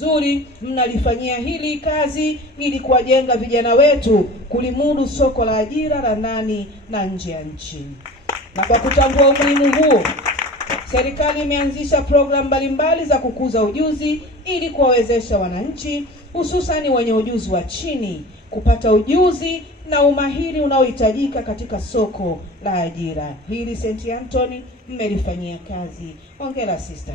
zuri mnalifanyia hili kazi ili kuwajenga vijana wetu kulimudu soko la ajira la ndani na nje ya nchi. Na kwa kutambua umuhimu huo, serikali imeanzisha programu mbalimbali za kukuza ujuzi ili kuwawezesha wananchi hususani wenye ujuzi wa chini kupata ujuzi na umahiri unaohitajika katika soko la ajira. Hili St. Anthony mmelifanyia kazi. Hongera sister.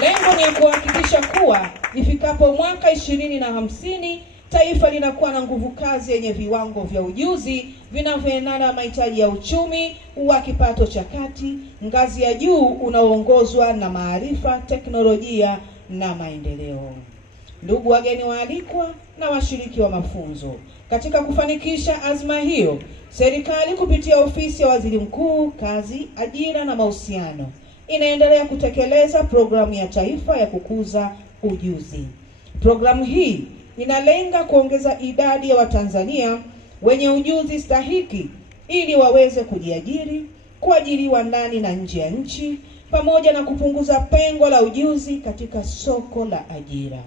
Lengo ni kuhakikisha kuwa ifikapo mwaka 2050 taifa linakuwa na nguvu kazi yenye viwango vya ujuzi vinavyoendana na mahitaji ya uchumi wa kipato cha kati, ngazi ya juu unaoongozwa na maarifa, teknolojia na maendeleo. Ndugu wageni waalikwa na washiriki wa mafunzo, katika kufanikisha azma hiyo, serikali kupitia ofisi ya Waziri Mkuu, Kazi, Ajira na Mahusiano inaendelea kutekeleza programu ya taifa ya kukuza ujuzi. Programu hii inalenga kuongeza idadi ya Watanzania wenye ujuzi stahiki ili waweze kujiajiri, kuajiriwa ndani na nje ya nchi, pamoja na kupunguza pengo la ujuzi katika soko la ajira.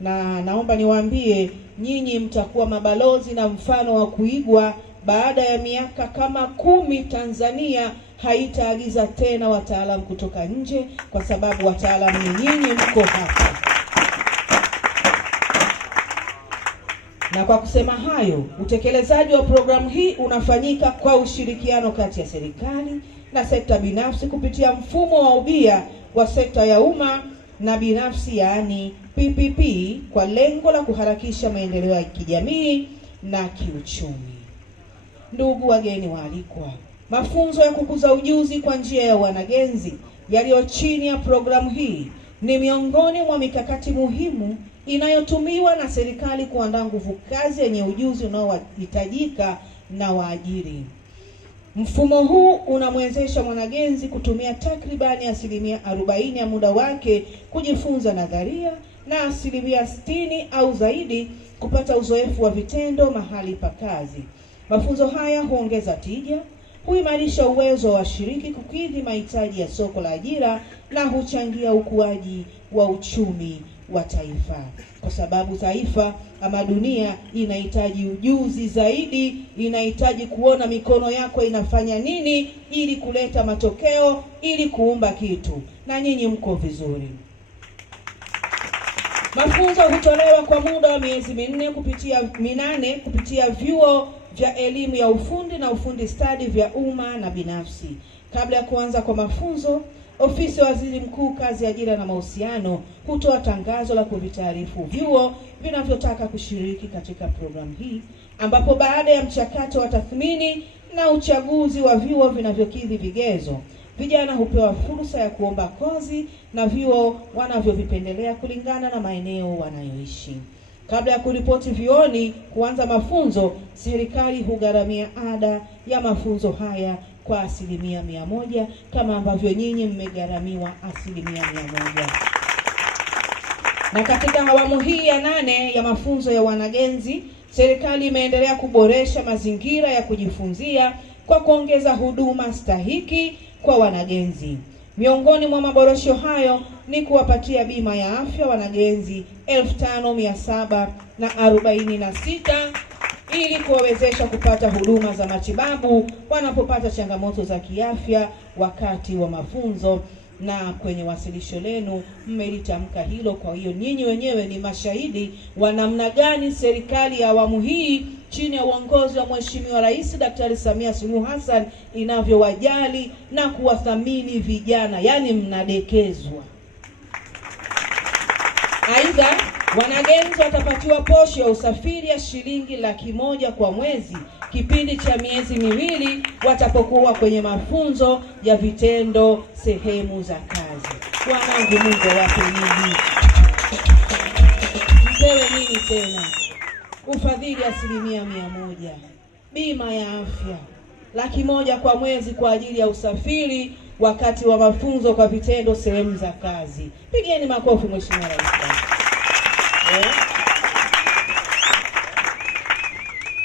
Na naomba niwaambie nyinyi mtakuwa mabalozi na mfano wa kuigwa. Baada ya miaka kama 10 Tanzania haitaagiza tena wataalamu kutoka nje, kwa sababu wataalamu ni nyinyi mko hapa. Na kwa kusema hayo, utekelezaji wa programu hii unafanyika kwa ushirikiano kati ya serikali na sekta binafsi kupitia mfumo wa ubia wa sekta ya umma na binafsi, yaani PPP, kwa lengo la kuharakisha maendeleo ya kijamii na kiuchumi. Ndugu wageni waalikwa, mafunzo ya kukuza ujuzi kwa njia ya wanagenzi yaliyo chini ya programu hii ni miongoni mwa mikakati muhimu inayotumiwa na serikali kuandaa nguvu kazi yenye ujuzi unaohitajika na waajiri. Mfumo huu unamwezesha mwanagenzi kutumia takribani 40% ya muda wake kujifunza nadharia na 60% au zaidi kupata uzoefu wa vitendo mahali pa kazi. Mafunzo haya huongeza tija, huimarisha uwezo wa washiriki kukidhi mahitaji ya soko la ajira na huchangia ukuaji wa uchumi wa taifa, kwa sababu taifa ama dunia inahitaji ujuzi zaidi, inahitaji kuona mikono yako inafanya nini ili kuleta matokeo, ili kuumba kitu, na nyinyi mko vizuri. Mafunzo hutolewa kwa muda wa miezi minane kupitia vyuo vya elimu ya ufundi na ufundi stadi vya umma na binafsi. Kabla ya kuanza kwa mafunzo, ofisi ya Waziri Mkuu, Kazi, Ajira na Mahusiano hutoa tangazo la kuvitaarifu vyuo vinavyotaka kushiriki katika programu hii, ambapo baada ya mchakato wa tathmini na uchaguzi wa vyuo vinavyokidhi vigezo, vijana hupewa fursa ya kuomba kozi na vyuo wanavyovipendelea kulingana na maeneo wanayoishi. Kabla ya kuripoti vyuoni kuanza mafunzo, serikali hugharamia ada ya mafunzo haya kwa 100% kama ambavyo nyinyi mmegharamiwa 100%. Na katika awamu hii ya 8 ya mafunzo ya wanagenzi, serikali imeendelea kuboresha mazingira ya kujifunzia kwa kuongeza huduma stahiki kwa wanagenzi. Miongoni mwa maboresho hayo ni kuwapatia bima ya afya wanagenzi 5746 ili kuwawezesha kupata huduma za matibabu wanapopata changamoto za kiafya wakati wa mafunzo. Na kwenye wasilisho lenu mmelitamka hilo. Kwa hiyo nyinyi wenyewe ni mashahidi wa namna gani serikali ya awamu hii chini ya uongozi wa Mheshimiwa Rais Daktari Samia Suluhu Hassan inavyowajali na kuwathamini vijana, yani mnadekezwa. Aidha, wanagenzi watapatiwa posho ya usafiri ya shilingi 100,000 kwa mwezi kipindi cha miezi 2 watapokuwa kwenye mafunzo ya vitendo sehemu za kazi. Wanangu, Mungu wape nini? Mpewe nini tena? Ufadhili 100%, bima ya afya 100,000 kwa mwezi kwa ajili ya usafiri wakati wa mafunzo kwa vitendo sehemu za kazi. Pigeni makofi Mheshimiwa Rais.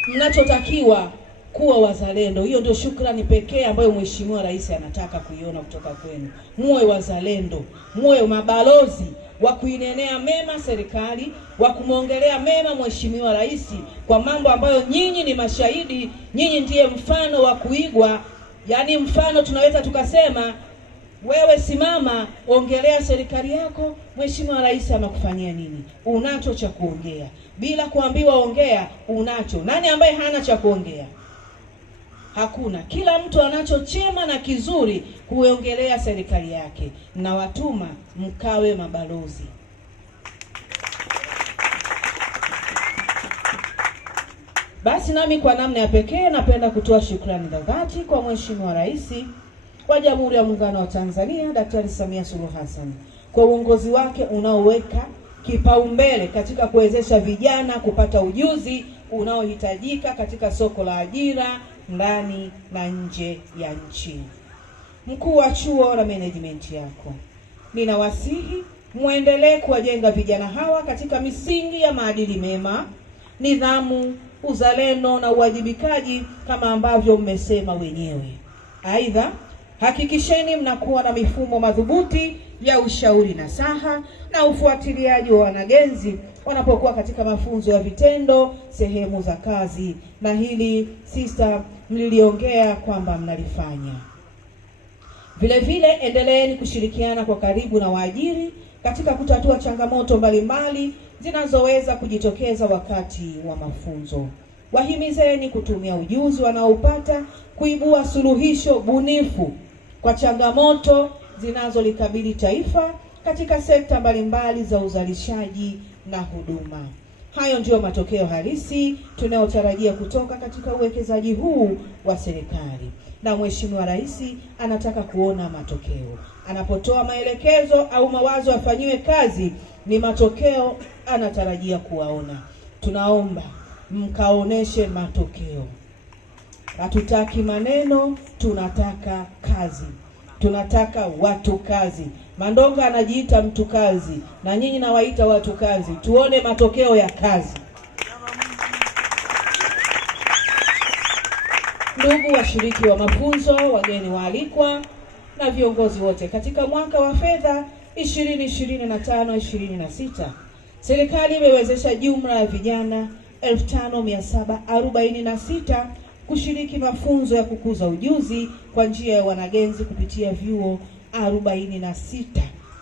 Mnachotakiwa kuwa wazalendo. Hiyo ndio shukrani pekee ambayo Mheshimiwa Rais anataka kuiona kutoka kwenu. Muwe wazalendo, muwe mabalozi wa kuinenea mema serikali, wa kumwongelea mema Mheshimiwa Rais kwa mambo ambayo nyinyi ni mashahidi. Nyinyi ndiye mfano wa kuigwa. Yaani mfano tunaweza tukasema, wewe simama, ongelea serikali yako, Mheshimiwa Rais anakufanyia nini? Unacho cha kuongea. Bila kuambiwa ongea, unacho. Nani ambaye hana cha kuongea? Hakuna. Kila mtu anacho chema na kizuri kuongelea serikali yake. Na watuma mkawe mabalozi. Basi nami kwa namna ya pekee napenda kutoa shukrani za dhati kwa Mheshimiwa Rais wa Jamhuri ya Muungano wa Tanzania, Daktari Samia Suluhu Hassan, kwa uongozi wake unaoweka kipaumbele katika kuwezesha vijana kupata ujuzi unaohitajika katika soko la ajira ndani na nje ya nchi. Mkuu wa chuo na management yako, ninawasihi muendelee kuwajenga vijana hawa katika misingi ya maadili mema, nidhamu, uzalendo na uwajibikaji kama ambavyo mmesema wenyewe. Aidha, hakikisheni mnakuwa na mifumo madhubuti ya ushauri nasaha na ufuatiliaji wa wanagenzi wanapokuwa katika mafunzo ya vitendo sehemu za kazi, na hili sister mliliongea kwamba mnalifanya. Vile vile endeleeni kushirikiana kwa karibu na waajiri katika kutatua changamoto mbalimbali zinazoweza kujitokeza wakati wa mafunzo. Wahimizeni kutumia ujuzi wanaopata kuibua suluhisho bunifu kwa changamoto zinazolikabili taifa katika sekta mbalimbali za uzalishaji na huduma. Hayo ndiyo matokeo halisi tunayotarajia kutoka katika uwekezaji huu wa serikali. Na Mheshimiwa Rais anataka kuona matokeo. Anapotoa maelekezo au mawazo yafanyiwe kazi, ni matokeo anatarajia kuwaona. Tunaomba mkaoneshe matokeo. Hatutaki maneno, tunataka kazi. Tunataka watu kazi. Mandonga anajiita mtu kazi, na nyinyi nawaita watu kazi. Tuone matokeo ya kazi. Ndugu washiriki wa mafunzo, wageni waalikwa na viongozi wote, katika mwaka wa fedha 2025-2026 serikali imewezesha jumla ya vijana 5746 kushiriki mafunzo ya kukuza ujuzi kwa njia ya wanagenzi kupitia vyuo 46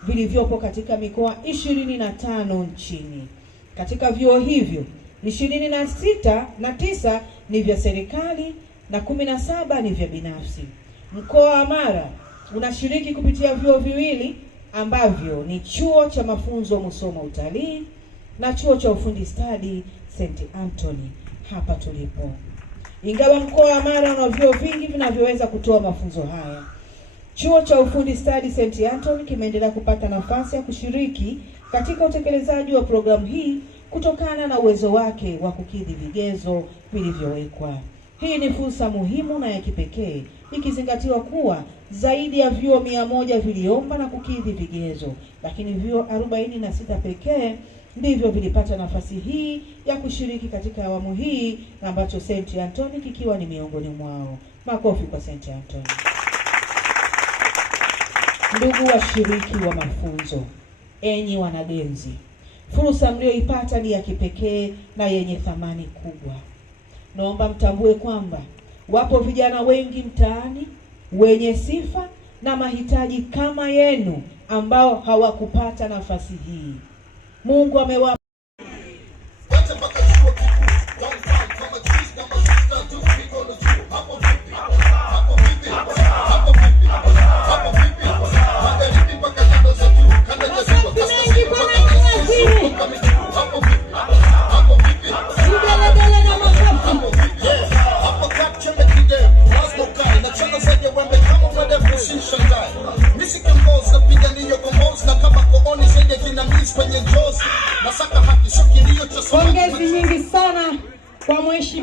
vilivyopo katika mikoa 25 nchini. Katika vyuo hivyo 29 ni vya serikali na 17 ni vya binafsi. Mkoa wa Mara unashiriki kupitia vyuo viwili ambavyo ni chuo cha mafunzo Musoma utalii na chuo cha ufundi stadi St. Anthony hapa tulipo. Ingawa mkoa wa Mara una vyuo vingi vinavyoweza kutoa mafunzo haya, chuo cha ufundi stadi St. Anthony kimeendelea kupata nafasi ya kushiriki katika utekelezaji wa programu hii kutokana na uwezo wake wa kukidhi vigezo vilivyowekwa. Hii ni fursa muhimu na ya kipekee ikizingatiwa kuwa zaidi ya vyuo 100 viliomba na kukidhi vigezo, lakini vyuo 46 pekee ndivyo vilipata nafasi hii ya kushiriki katika awamu hii, na ambacho St. Anthony kikiwa ni miongoni mwao. Makofi kwa St. Anthony. Ndugu washiriki wa mafunzo, enyi wanagenzi, fursa mlioipata ni ya kipekee na yenye thamani kubwa. Naomba mtambue kwamba wapo vijana wengi mtaani wenye sifa na mahitaji kama yenu ambao hawakupata nafasi hii. Mungu amewapa pongezi nyingi sana kwa mheshimiwa